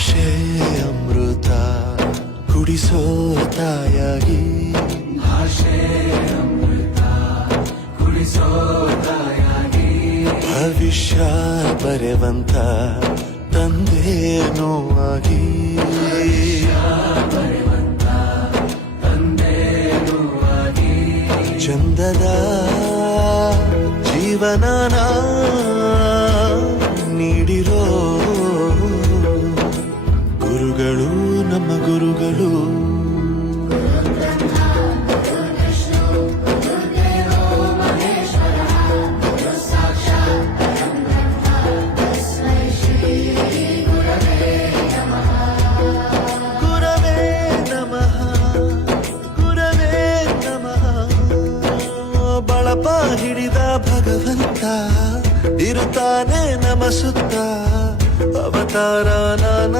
ಭಾಷೆ ಅಮೃತ ಕುಡಿಸೋ ತಾಯಾಗಿ ಭಾಷೆ ಅಮೃತ ಕುಡಿಸೋ ತಾಯಾಗಿ ಭವಿಷ್ಯ ಬರೆವಂತ ತಂದೇನೋ ಆಗಿ ಚಂದದ ಜೀವನನ ನೀಡಿರೋ ಗುರುಗಳು ನಮ್ಮ ಗುರುಗಳು ಬಳಪ ಹಿಡಿದ ಭಗವಂತ ಇರುತ್ತಾನೆ ನಮ ಸುತ್ತ ಅವತಾರ